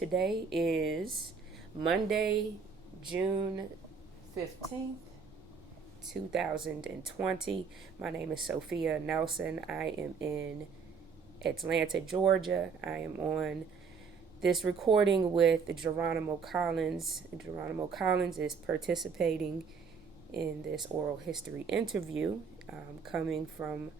Today is Monday, June 15th, 2020. My name is Sophia Nelson. I am in Atlanta, Georgia. I am on this recording with Geronimo Collins. Geronimo Collins is participating in this oral history interview coming from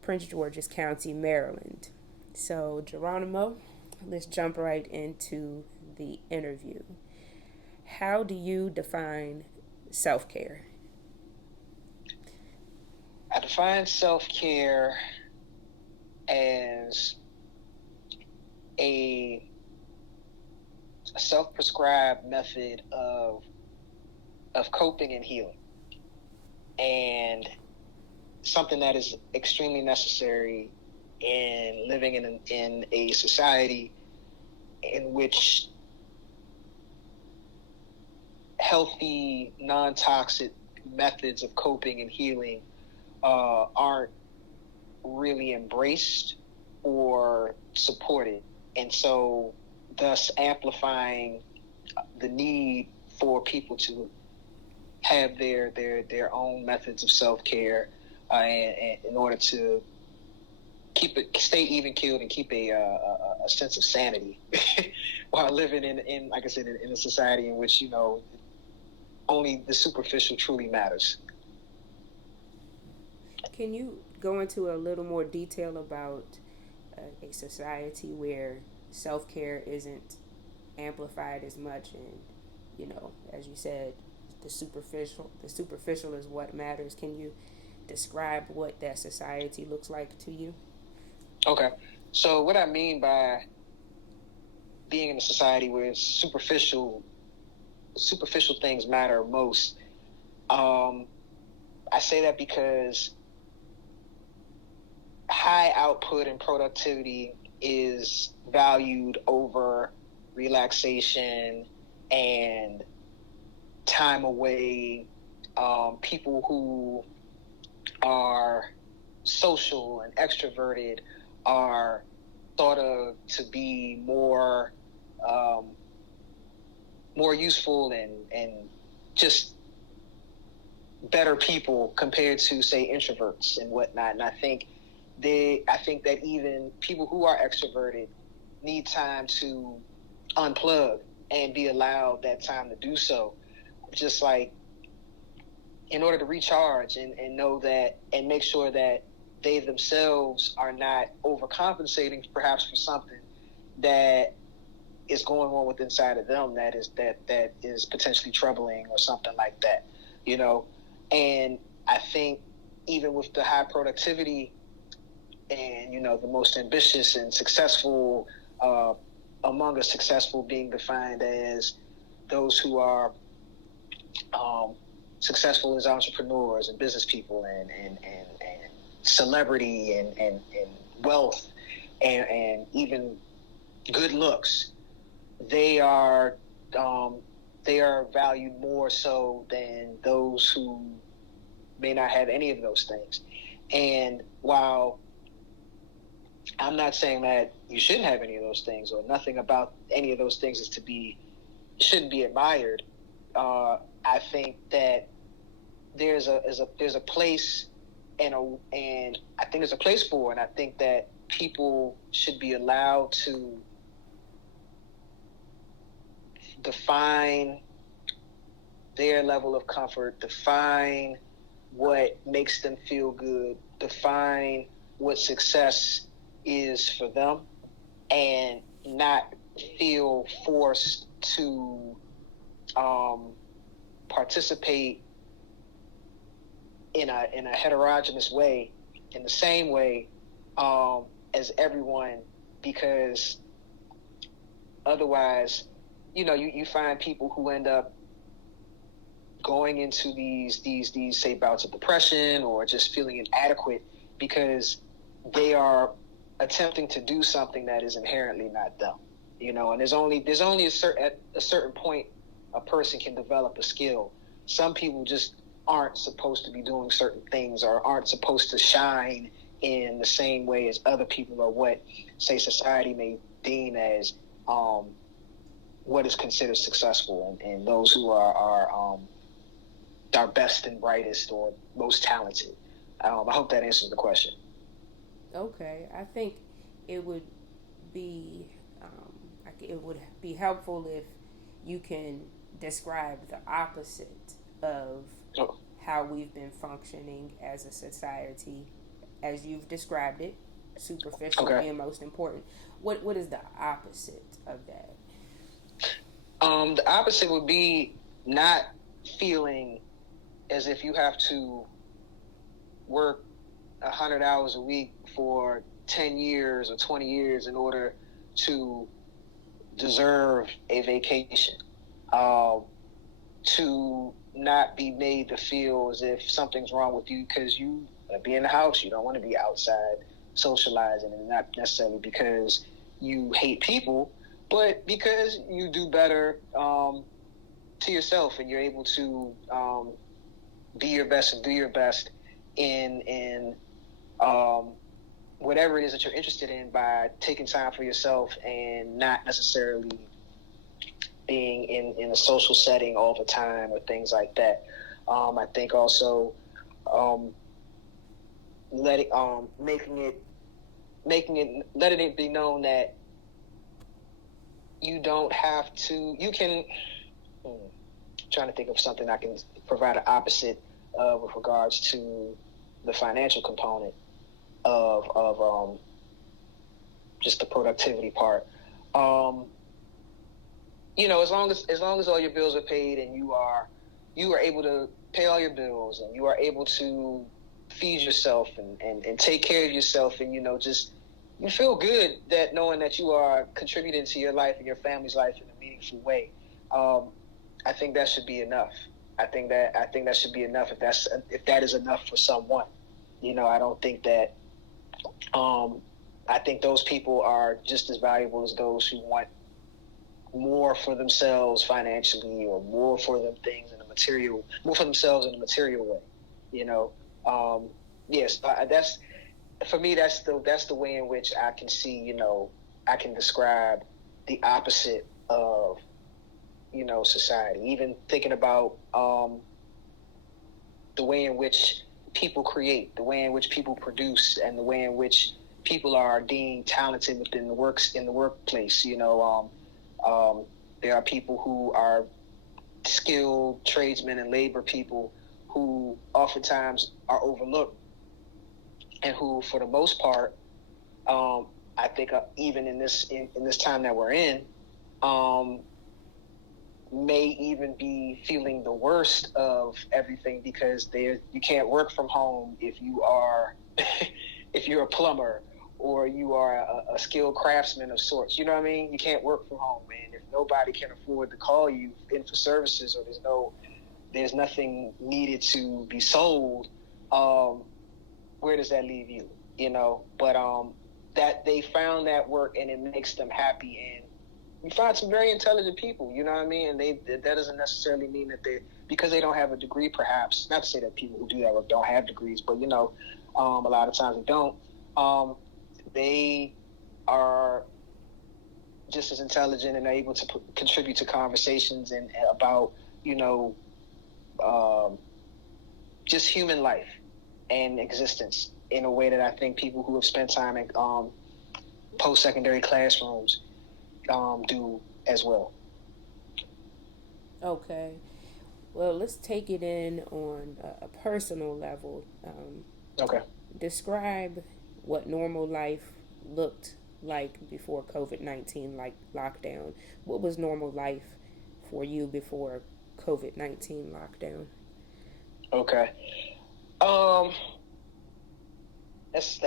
Prince George's County, Maryland. So, Geronimo, let's jump right into the interview. How do you define self-care? I define self-care as a self-prescribed method of coping and healing, and something that is extremely necessary in living in a society in which healthy, non-toxic methods of coping and healing aren't really embraced or supported, and so thus amplifying the need for people to have their own methods of self-care and in order to stay even keeled and keep a sense of sanity while living in like I said, in a society in which only the superficial truly matters. Can you go into a little more detail about a society where self-care isn't amplified as much, and as you said, the superficial is what matters? Can you describe what that society looks like to you? Okay, so what I mean by being in a society where superficial things matter most, I say that because high output and productivity is valued over relaxation and time away. People who are social and extroverted are thought of to be more useful and just better people compared to, say, introverts and whatnot. And I think that even people who are extroverted need time to unplug and be allowed that time to do so. Just like in order to recharge and know that and make sure that they themselves are not overcompensating perhaps for something that is going on with inside of them that is potentially troubling or something like that, And I think even with the high productivity and the most ambitious and successful among us, successful being defined as those who are successful as entrepreneurs and business people and celebrity and wealth and even good looks, they are valued more so than those who may not have any of those things. And while I'm not saying that you shouldn't have any of those things or nothing about any of those things shouldn't be admired, I think that there's a place and I think there's a place for it, and I think that people should be allowed to define their level of comfort, define what makes them feel good, define what success is for them, and not feel forced to participate in a heterogeneous way, in the same way as everyone, because otherwise, you find people who end up going into these say bouts of depression or just feeling inadequate because they are attempting to do something that is inherently not them. And there's only a certain point a person can develop a skill. Some people just aren't supposed to be doing certain things or aren't supposed to shine in the same way as other people, or what, say, society may deem as what is considered successful, and those who are best and brightest or most talented. I hope that answers the question. Okay, I think it would be it would be helpful if you can describe the opposite of Oh, how we've been functioning as a society, as you've described it, superficial okay. being most important. What is the opposite of that? The opposite would be not feeling as if you have to work 100 hours a week for 10 years or 20 years in order to deserve a vacation. To not be made to feel as if something's wrong with you because you want to be in the house. You don't want to be outside socializing, and not necessarily because you hate people, but because you do better to yourself, and you're able to be your best and do your best in whatever it is that you're interested in by taking time for yourself and not necessarily being in a social setting all the time or things like that. I think also letting letting it be known that you don't have to. You can. Trying to think of something I can provide an opposite with regards to the financial component of just the productivity part. As long as all your bills are paid and you are able to pay all your bills and you are able to feed yourself and take care of yourself, and just you feel good that knowing that you are contributing to your life and your family's life in a meaningful way. I think that should be enough. I think that should be enough if that is enough for someone. I don't think that. I think those people are just as valuable as those who want more for themselves financially, or more for more for themselves in a material way. Yes, that's for me. That's the way in which I can see. I can describe the opposite of society. Even thinking about the way in which people create, the way in which people produce, and the way in which people are deemed talented within the workplace. There are people who are skilled tradesmen and labor people who oftentimes are overlooked, and who, for the most part, I think even in this time that we're in, may even be feeling the worst of everything, because you can't work from home if you are if you're a plumber, or you are a skilled craftsman of sorts. You know what I mean? You can't work from home, man. If nobody can afford to call you in for services, or there's nothing needed to be sold, where does that leave you? But that they found that work and it makes them happy, and you find some very intelligent people, you know what I mean? And that doesn't necessarily mean that because they don't have a degree, perhaps. Not to say that people who do that work don't have degrees, but a lot of times they don't. They are just as intelligent and able to contribute to conversations and about just human life and existence in a way that I think people who have spent time in post-secondary classrooms do as well. Okay. Well, let's take it in on a personal level. Okay. Describe what normal life looked like before COVID-19, like lockdown. What was normal life for you before COVID-19 lockdown? Okay. That's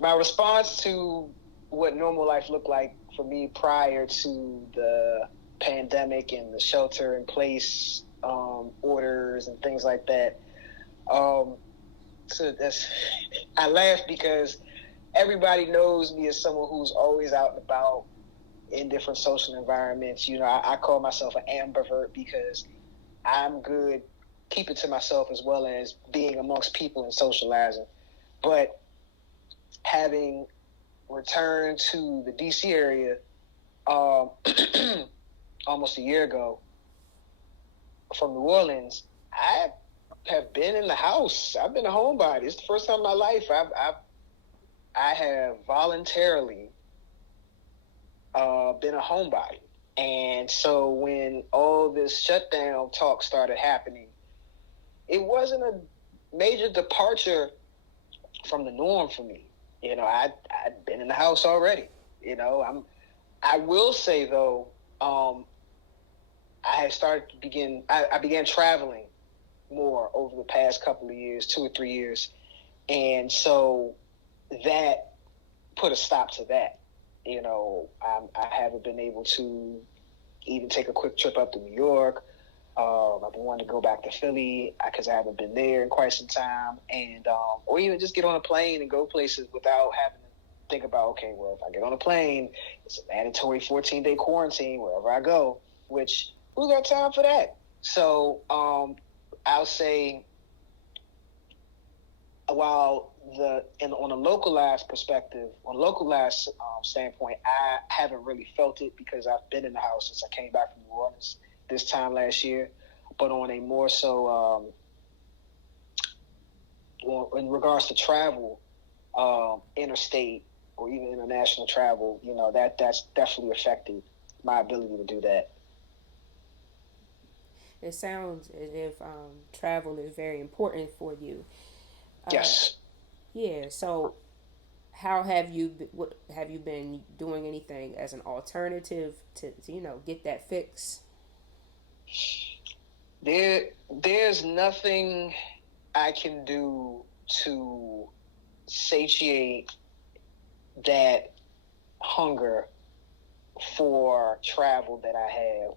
my response to what normal life looked like for me prior to the pandemic and the shelter in place orders and things like that. So I laugh because everybody knows me as someone who's always out and about in different social environments. I call myself an ambivert because I'm good keeping to myself as well as being amongst people and socializing. But having returned to the DC area um, almost a year ago from New Orleans, I have been in the house. I've been a homebody. It's the first time in my life I have voluntarily been a homebody. And so when all this shutdown talk started happening, it wasn't a major departure from the norm for me. I'd been in the house already. I will say though, I began traveling more over the past couple of years, 2 or 3 years, and so that put a stop to that. I haven't been able to even take a quick trip up to New York. I've been wanting to go back to Philly because I haven't been there in quite some time, and or even just get on a plane and go places without having to think about, okay, well, if I get on a plane, it's a mandatory 14-day quarantine wherever I go, which who got time for that? So I'll say, while on a localized perspective, on a localized standpoint, I haven't really felt it because I've been in the house since I came back from New Orleans this time last year. But on a more so, in regards to travel, interstate or even international travel, that's definitely affected my ability to do that. It sounds as if travel is very important for you. Yes. Yeah. So, how have what have you been doing anything as an alternative to get that fix? There's nothing I can do to satiate that hunger for travel that I have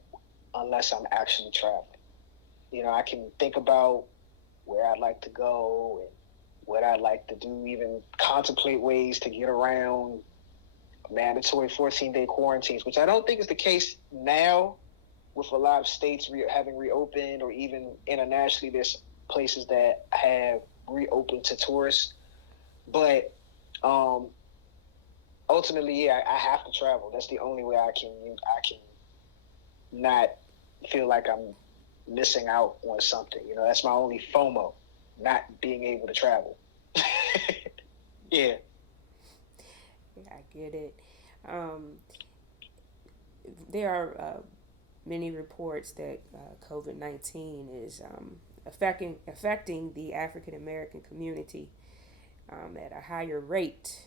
unless I'm actually traveling. I can think about where I'd like to go and what I'd like to do, even contemplate ways to get around mandatory 14-day quarantines, which I don't think is the case now with a lot of states having reopened, or even internationally, there's places that have reopened to tourists. But ultimately, yeah, I have to travel. That's the only way I can not feel like I'm missing out on something. That's my only FOMO, not being able to travel. Yeah. I get it. There are many reports that COVID-19 is affecting the African American community at a higher rate.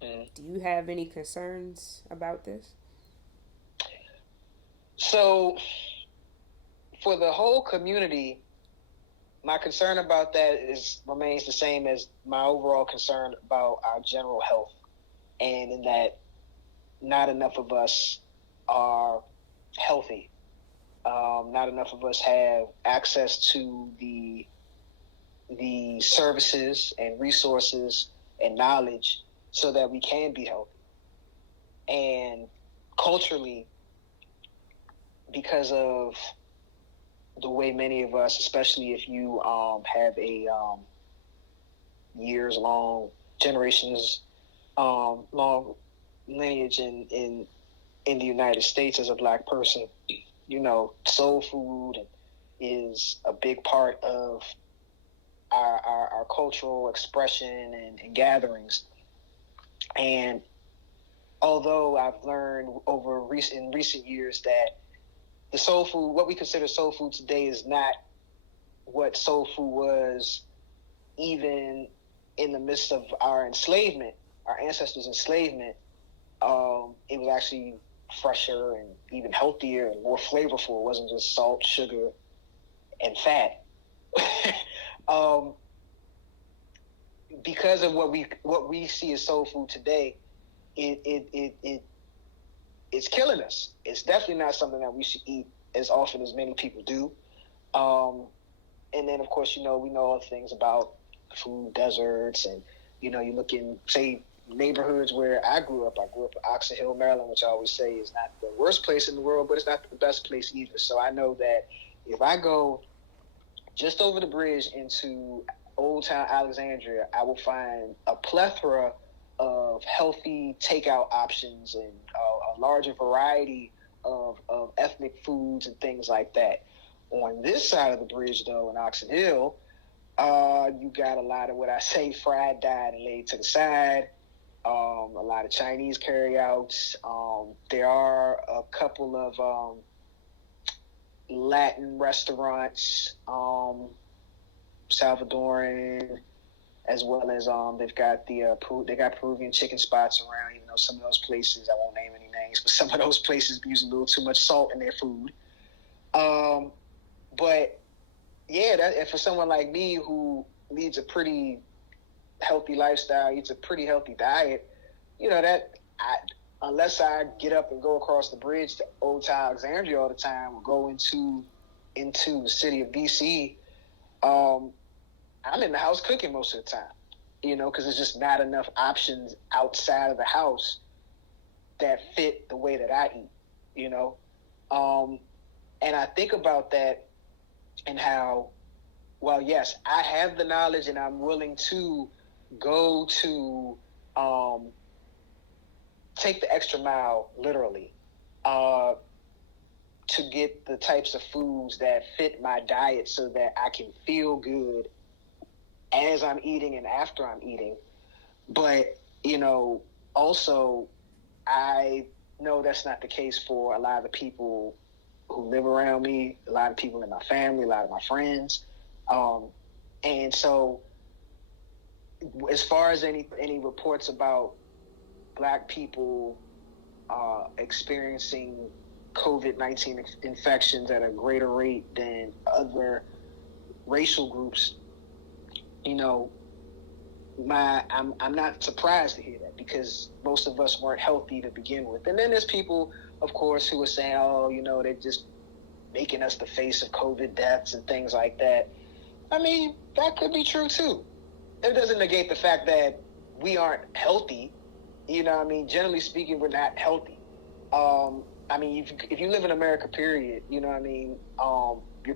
Do you have any concerns about this? So, for the whole community, my concern about that remains the same as my overall concern about our general health, and in that not enough of us are healthy. Not enough of us have access to the services and resources and knowledge so that we can be healthy. And culturally, because of the way many of us, especially if you have a years-long, generations long lineage in the United States as a Black person, soul food is a big part of our cultural expression and gatherings. And although I've learned in recent years that the soul food, what we consider soul food today, is not what soul food was even in the midst of our enslavement, our ancestors' enslavement. It was actually fresher and even healthier and more flavorful. It wasn't just salt, sugar, and fat. Because of what we see as soul food today, it's killing us. It's definitely not something that we should eat as often as many people do. And then, of course, we know all the things about food deserts, and you look in, say, neighborhoods where I grew up. I grew up in Oxon Hill, Maryland, which I always say is not the worst place in the world, but it's not the best place either. So I know that if I go just over the bridge into Old Town Alexandria, I will find a plethora of of healthy takeout options and a larger variety of ethnic foods and things like that. On this side of the bridge, though, in Oxon Hill, you got a lot of what I say fried, dyed, and laid to the side. A lot of Chinese carryouts. There are a couple of Latin restaurants, Salvadoran, as well as they've got they got Peruvian chicken spots around. Even though some of those places, I won't name any names, but some of those places use a little too much salt in their food. But yeah, and for someone like me who leads a pretty healthy lifestyle, eats a pretty healthy diet, unless I get up and go across the bridge to Old Town Alexandria all the time, or go into the city of DC, I'm in the house cooking most of the time, because there's just not enough options outside of the house that fit the way that I eat, and I think about that and how, well, yes, I have the knowledge and I'm willing to go to take the extra mile, literally, to get the types of foods that fit my diet so that I can feel good as I'm eating and after I'm eating. But, also, I know that's not the case for a lot of the people who live around me, a lot of people in my family, a lot of my friends. And so as far as any reports about Black people experiencing COVID-19 infections at a greater rate than other racial groups, I'm not surprised to hear that, because most of us weren't healthy to begin with. And then there's people, of course, who are saying, oh, they're just making us the face of COVID deaths and things like that. I mean, that could be true too. It doesn't negate the fact that we aren't healthy. Generally speaking, we're not healthy. If you live in America, period, you're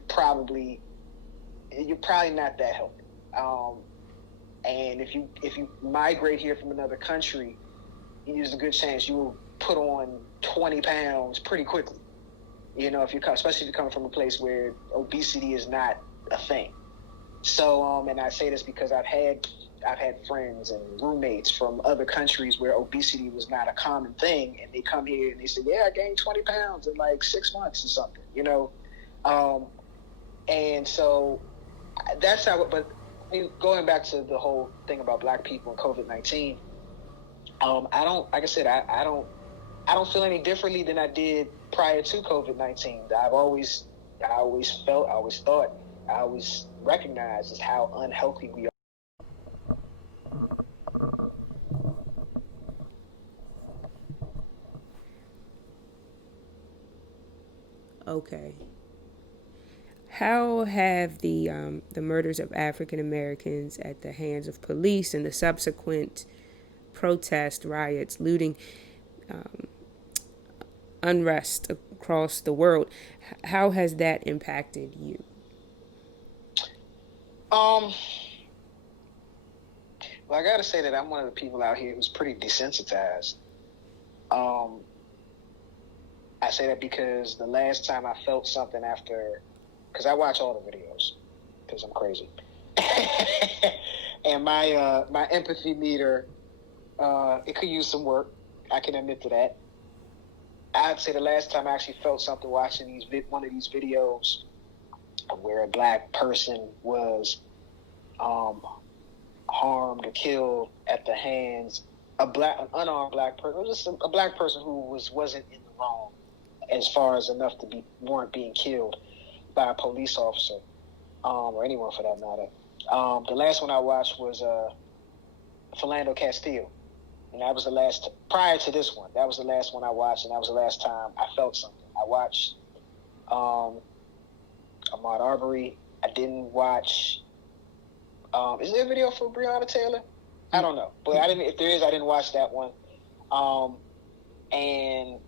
probably not that healthy. And if you migrate here from another country, there's a good chance you will put on 20 pounds pretty quickly. Especially if you come from a place where obesity is not a thing. So, and I say this because I've had friends and roommates from other countries where obesity was not a common thing, and they come here and they say, "Yeah, I gained 20 pounds in like 6 months or something," and so that's how. But going back to the whole thing about Black people and COVID-19, I don't, like I said, I don't feel any differently than I did prior to COVID-19. I always thought, I always recognized as how unhealthy we are. Okay. How have the murders of African Americans at the hands of police and the subsequent protest, riots, looting, unrest across the world, how has that impacted you? Well, I gotta say that I'm one of the people out here who's pretty desensitized. I say that because the last time I felt something because I watch all the videos because I'm crazy, and my empathy meter, it could use some work. I can admit to that. I'd say the last time I actually felt something watching one of these videos where a Black person was harmed or killed at the hands an unarmed Black person. It was just a Black person who wasn't in the wrong as far as enough to weren't being killed by a police officer, or anyone for that matter. The last one I watched was Philando Castile. And that was the last, prior to this one, that was the last one I watched, and that was the last time I felt something. I watched Ahmaud Arbery. I didn't watch, is there a video for Breonna Taylor? I don't know. But if there is, I didn't watch that one. And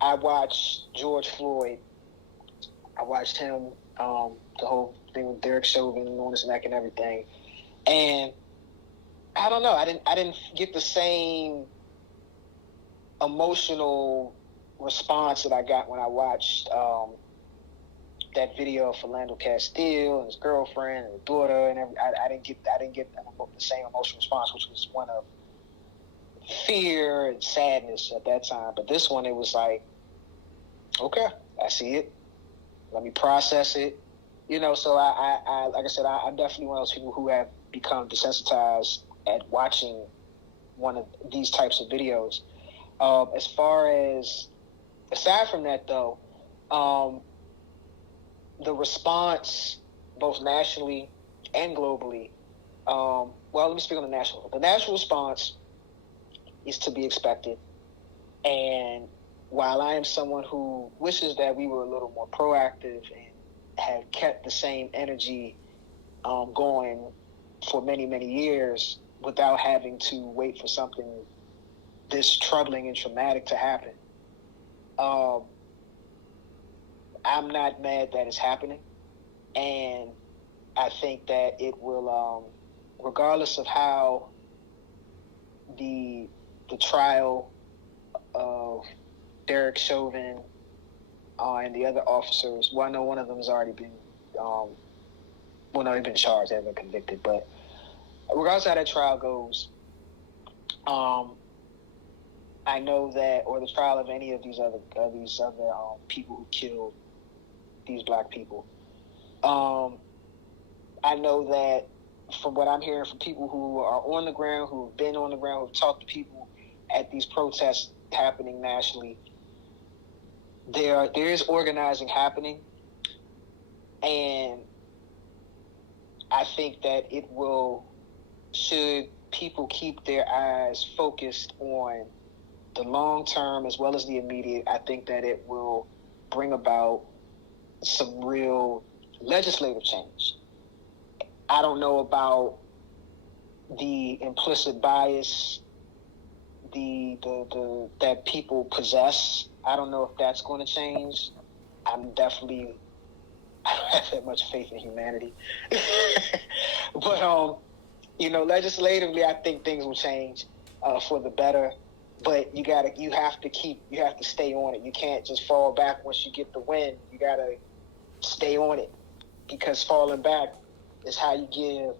I watched George Floyd. I watched him, the whole thing with Derek Chauvin on his neck and everything. And I don't know. I didn't get the same emotional response that I got when I watched that video of Philando Castile and his girlfriend and his daughter and I didn't get the same emotional response, which was one of fear and sadness at that time. But this one, it was like, okay, I see it. Let me process it. So I like I said, I'm definitely one of those people who have become desensitized at watching one of these types of videos. Aside from that, though, the response, both nationally and globally, well, let me speak on the national. The national response is to be expected. And while I am someone who wishes that we were a little more proactive and had kept the same energy going for many, many years without having to wait for something this troubling and traumatic to happen, I'm not mad that it's happening. And I think that it will, regardless of how the trial of Derek Chauvin and the other officers, well, I know one of them has already been, they've been charged, they haven't been convicted, but regardless of how that trial goes, I know that, or the trial of any of these other people who killed these black people, I know that from what I'm hearing from people who are on the ground, who have been on the ground, who have talked to people at these protests happening nationally, there is organizing happening, and I think that it will, should people keep their eyes focused on the long term as well as the immediate, I think that it will bring about some real legislative change. I don't know about the implicit bias that people possess. I don't know if that's going to change. I don't have that much faith in humanity. But legislatively, I think things will change for the better. But you have to stay on it. You can't just fall back once you get the win. You gotta stay on it, because falling back is how you give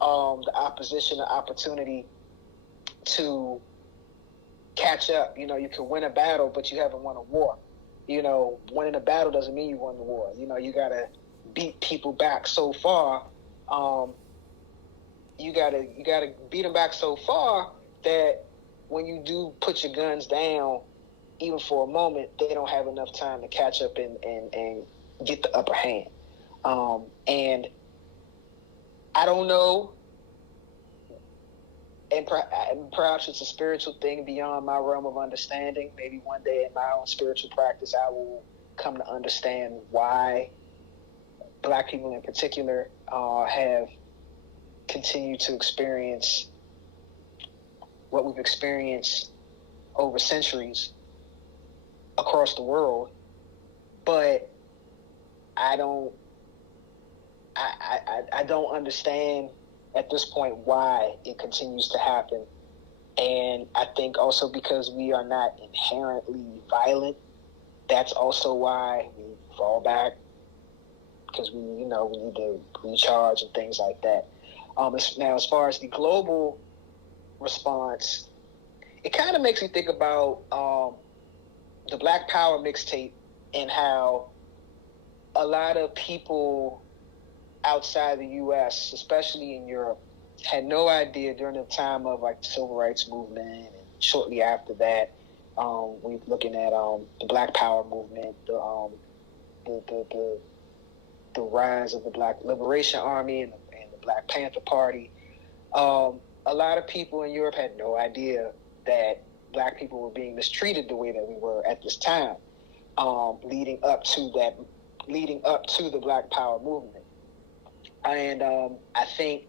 the opposition an opportunity to catch up. You can win a battle, but you haven't won a war. Winning a battle doesn't mean you won the war. You gotta beat people back so far. You gotta beat them back so far that when you do put your guns down, even for a moment, they don't have enough time to catch up and get the upper hand. And I don't know, and perhaps it's a spiritual thing beyond my realm of understanding. Maybe one day in my own spiritual practice, I will come to understand why Black people in particular have continued to experience what we've experienced over centuries across the world. But I don't understand at this point why it continues to happen. And I think also because we are not inherently violent, that's also why we fall back, because we need to recharge and things like that. Now, as far as the global response, it kind of makes me think about the Black Power mixtape and how a lot of people outside the U.S., especially in Europe, had no idea during the time of like the Civil Rights Movement, and shortly after that, we're looking at the Black Power movement, the rise of the Black Liberation Army and the Black Panther Party. A lot of people in Europe had no idea that Black people were being mistreated the way that we were at this time, leading up to the Black Power movement. And I think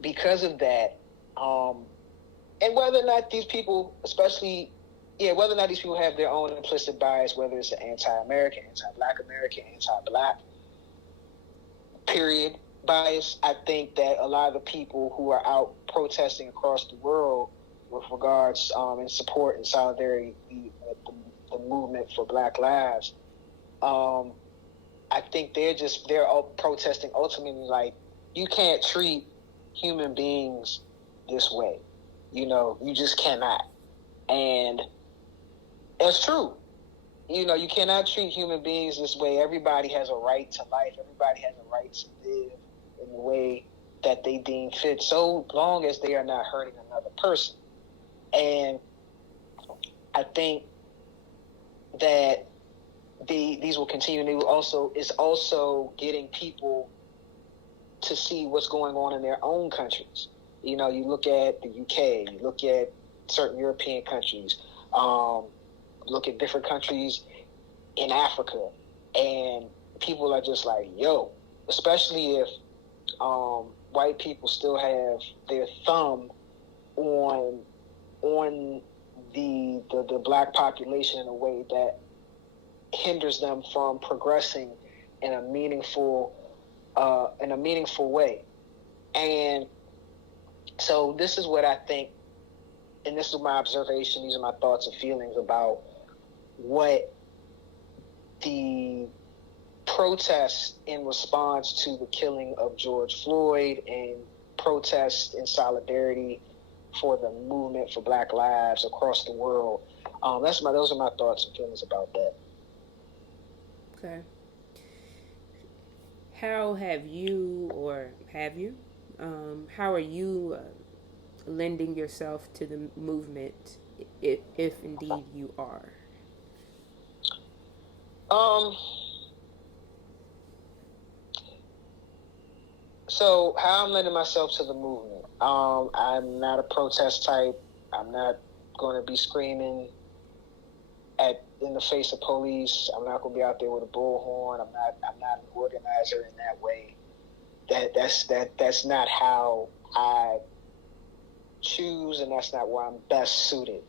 because of that, and whether or not these people, whether or not these people have their own implicit bias, whether it's an anti-American, anti-Black American, anti-Black, period, bias. I think that a lot of the people who are out protesting across the world with regards in support and solidarity with the movement for Black Lives, um, I think they're all protesting ultimately like you can't treat human beings this way. You just cannot. And it's true. You cannot treat human beings this way. Everybody has a right to life. Everybody has a right to live in the way that they deem fit, so long as they are not hurting another person. And I think that these will continue. And it's also getting people to see what's going on in their own countries. You look at the UK, you look at certain European countries, look at different countries in Africa, and people are just like, yo, especially if white people still have their thumb on the black population in a way that hinders them from progressing in a meaningful way. And so this is what I think, and this is my observation, these are my thoughts and feelings about what the protests in response to the killing of George Floyd and protests in solidarity for the movement for Black Lives across the world. Those are my thoughts and feelings about that. Okay. How have you, how are you lending yourself to the movement, if indeed you are? So how I'm lending myself to the movement. I'm not a protest type. I'm not going to be screaming in the face of police. I'm not going to be out there with a bullhorn. I'm not an organizer in that way. That's not how I choose, and that's not where I'm best suited.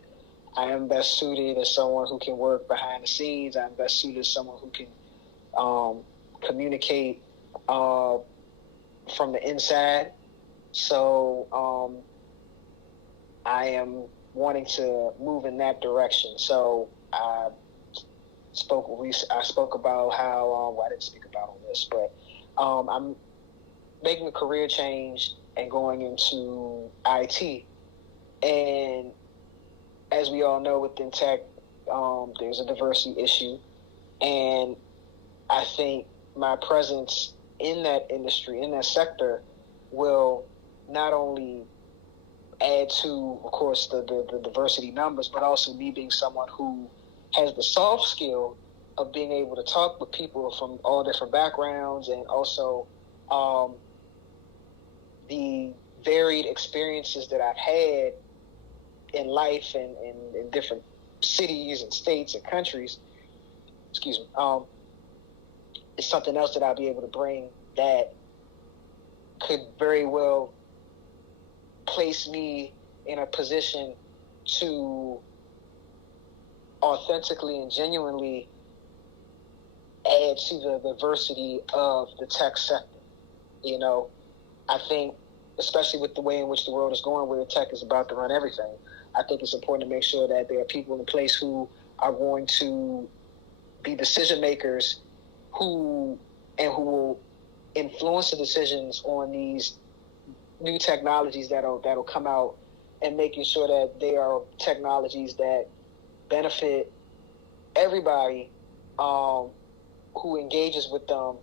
I am best suited as someone who can work behind the scenes. I'm best suited as someone who can communicate from the inside. So I am wanting to move in that direction. So I spoke about how I didn't speak about on this, but I'm making a career change and going into IT. And as we all know, within tech, there's a diversity issue, and I think my presence in that industry, in that sector, will not only add to, of course, the diversity numbers, but also me being someone who has the soft skill of being able to talk with people from all different backgrounds, and also the varied experiences that I've had in life and in different cities and states and countries. Excuse me. It's something else that I'll be able to bring that could very well place me in a position to authentically and genuinely add to the diversity of the tech sector. I think, especially with the way in which the world is going, where tech is about to run everything, I think it's important to make sure that there are people in place who are going to be decision makers who will influence the decisions on these new technologies that'll come out, and making sure that they are technologies that benefit everybody who engages with them,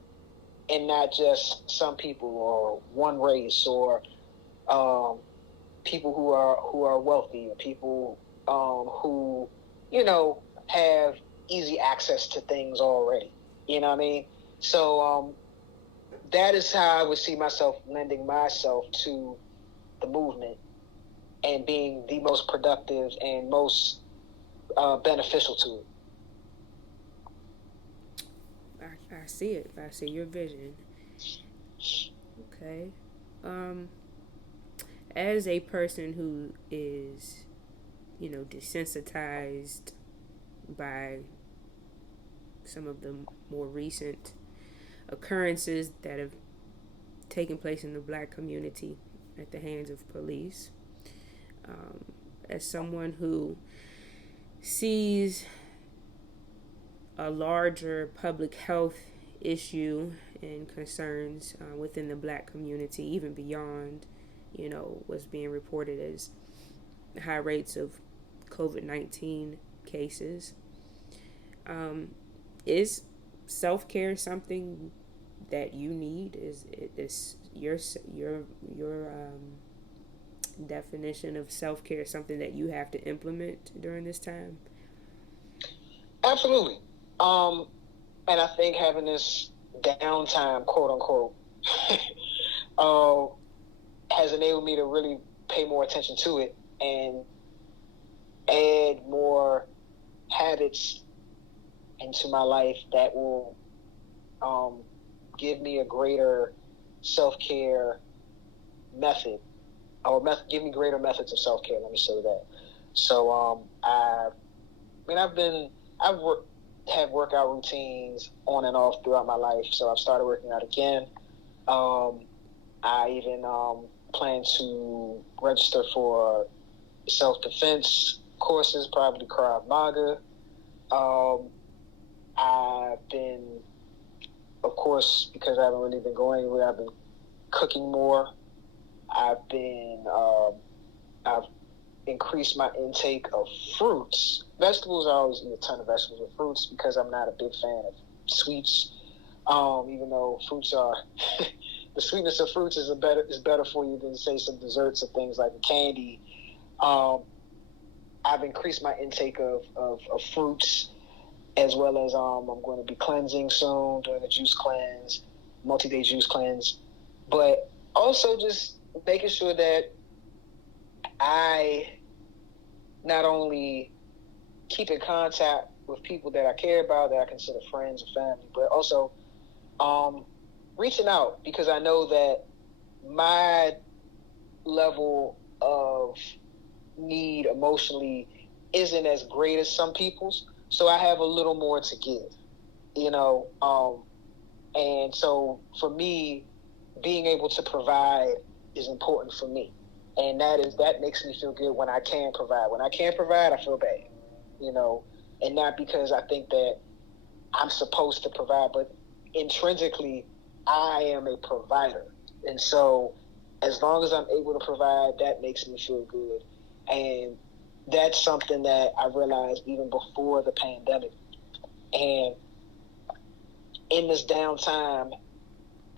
and not just some people or one race or people who are wealthy, or people who have easy access to things already. You know what I mean? So that is how I would see myself lending myself to the movement and being the most productive and most beneficial to it. I see it. I see your vision. Okay. As a person who is, desensitized by some of the more recent occurrences that have taking place in the black community at the hands of police. As someone who sees a larger public health issue and concerns within the black community, even beyond, what's being reported as high rates of COVID-19 cases. Is self-care something that you need? Is your definition of self-care something that you have to implement during this time? Absolutely. And I think having this downtime, quote unquote, has enabled me to really pay more attention to it and add more habits into my life that will give me a greater self-care method, or give me greater methods of self-care. Let me say that. So I've had workout routines on and off throughout my life. So I've started working out again. I even plan to register for self-defense courses, probably Krav Maga. I've been, of course, because I haven't really been going anywhere, I've been cooking more. I've increased my intake of fruits. Vegetables, I always eat a ton of vegetables and fruits because I'm not a big fan of sweets. Even though fruits are, the sweetness of fruits is better for you than, say, some desserts or things like candy. I've increased my intake of fruits, as well as I'm going to be cleansing soon, doing a juice cleanse, multi-day juice cleanse. But also just making sure that I not only keep in contact with people that I care about, that I consider friends or family, but also reaching out, because I know that my level of need emotionally isn't as great as some people's, so I have a little more to give, and so for me, being able to provide is important for me, and that makes me feel good when I can provide. When I can't provide, I feel bad, and not because I think that I'm supposed to provide, but intrinsically, I am a provider, and so as long as I'm able to provide, that makes me feel good. And that's something that I realized even before the pandemic. And in this downtime,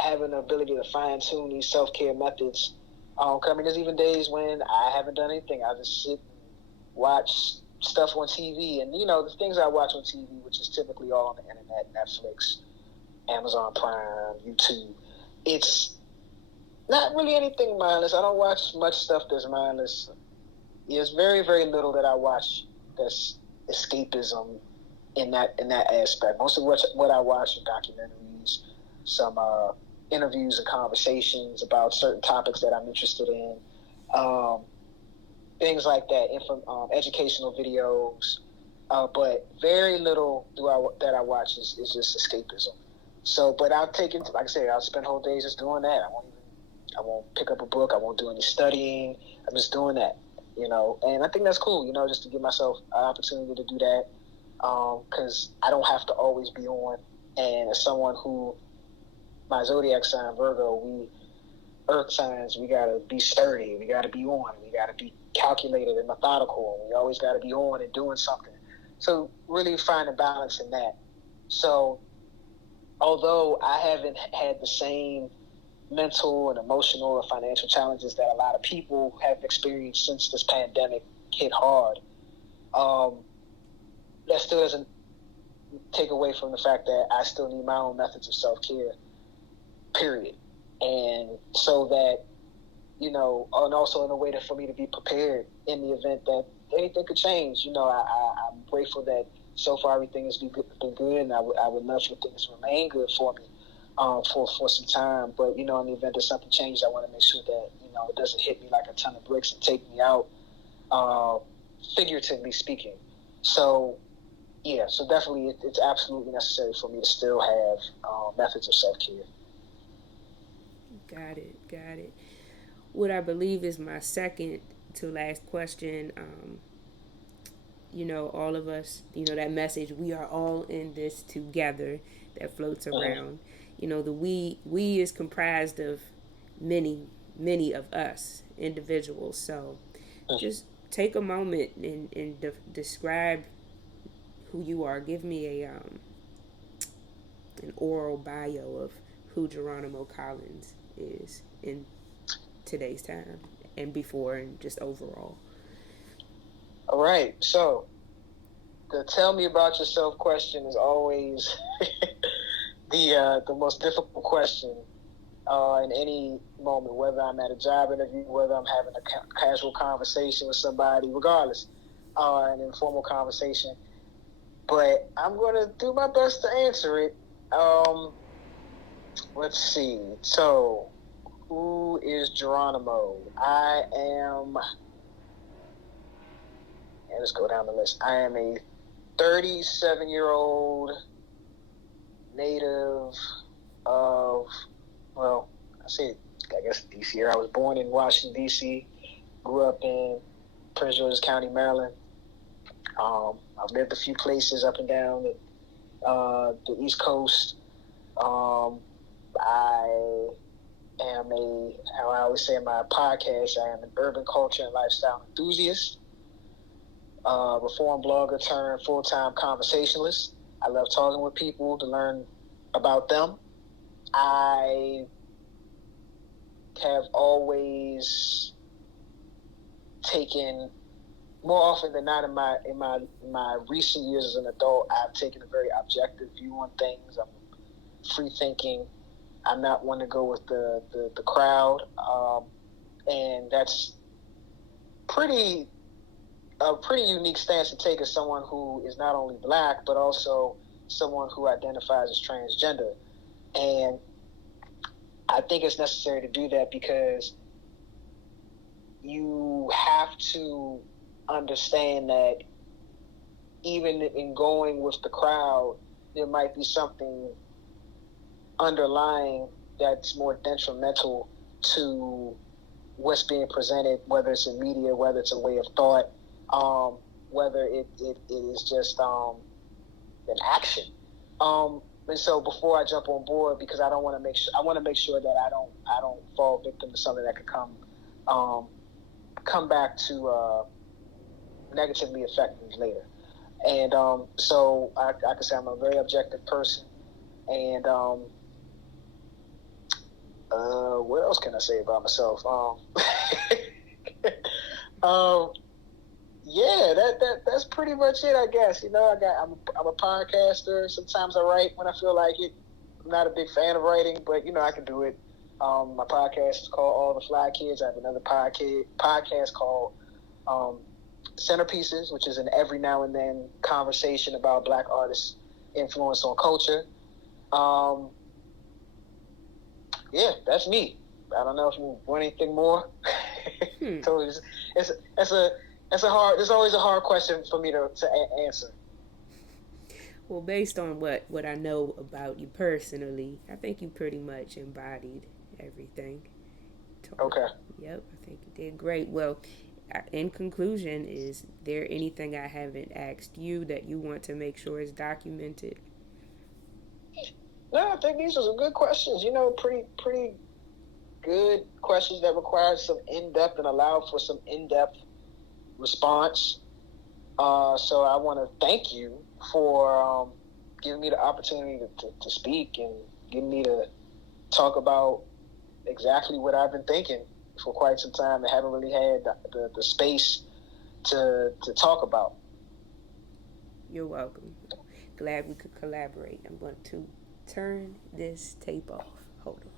having the ability to fine-tune these self-care methods. There's even days when I haven't done anything. I just sit and watch stuff on TV. And, the things I watch on TV, which is typically all on the internet, Netflix, Amazon Prime, YouTube, it's not really anything mindless. I don't watch much stuff that's mindless. There's very, very little that I watch that's escapism in that aspect. Most of what I watch are documentaries, some interviews and conversations about certain topics that I'm interested in, things like that, educational videos. But very little that I watch is just escapism. So, but I'll take it, like I say, I'll spend whole days just doing that. I won't pick up a book. I won't do any studying. I'm just doing that, and I think that's cool, just to give myself an opportunity to do that, because I don't have to always be on. And as someone who, my zodiac sign, Virgo, we earth signs, we got to be sturdy. We got to be on. We got to be calculated and methodical. We always got to be on and doing something. So really find a balance in that. So although I haven't had the same mental and emotional or financial challenges that a lot of people have experienced since this pandemic hit hard, that still doesn't take away from the fact that I still need my own methods of self-care, period. And so that, and also in a way for me to be prepared in the event that anything could change. I'm grateful that so far everything has been good, and I would love for things to remain good for me for some time. But, in the event that something changes, I want to make sure that, it doesn't hit me like a ton of bricks and take me out, figuratively speaking. So, yeah, so definitely it's absolutely necessary for me to still have methods of self-care. Got it. Got it. What I believe is my second to last question. All of us, that message, we are all in this together, that floats around. The we is comprised of many, many of us individuals. So just take a moment and describe who you are. Give me an oral bio of who Geronimo Collins is in today's time and before and just overall. All right. So the tell me about yourself question is always the most difficult question in any moment, whether I'm at a job interview, whether I'm having a casual conversation with somebody, regardless, an informal conversation. But I'm going to do my best to answer it. Let's see. So, who is Geronimo? I am, and let's go down the list. I am a 37-year-old native of, well, I guess D.C. I was born in Washington, D.C., grew up in Prince George's County, Maryland. I've lived a few places up and down the East Coast. I am how I always say in my podcast, I am an urban culture and lifestyle enthusiast, reform blogger turned full-time conversationalist. I love talking with people to learn about them. I have always taken, more often than not in my recent years as an adult, I've taken a very objective view on things. I'm free thinking. I'm not one to go with the crowd, and that's a pretty unique stance to take as someone who is not only black but also someone who identifies as transgender. And I think it's necessary to do that because you have to understand that even in going with the crowd, there might be something underlying that's more detrimental to what's being presented, whether it's in media, whether it's a way of thought, whether it is just an action. And so before I jump on board, because I want to make sure that I don't fall victim to something that could come back to negatively affect me later. And so I can say I'm a very objective person. And what else can I say about myself? Yeah, that's pretty much it, I guess. I'm a podcaster. Sometimes I write when I feel like it. I'm not a big fan of writing, but I can do it. My podcast is called All the Fly Kids. I have another podcast called Centerpieces, which is an every now and then conversation about Black artists' influence on culture. Yeah, that's me. I don't know if you want anything more. So there's always a hard question for me to answer. Well, based on what I know about you personally, I think you pretty much embodied everything. Okay. Yep, I think you did great. Well, in conclusion, is there anything I haven't asked you that you want to make sure is documented? No, I think these are some good questions. Pretty good questions that require some in-depth and allow for some in-depth response. So I want to thank you for giving me the opportunity to speak and getting me to talk about exactly what I've been thinking for quite some time and haven't really had the space to talk about. You're welcome. Glad we could collaborate. I'm going to turn this tape off. Hold on.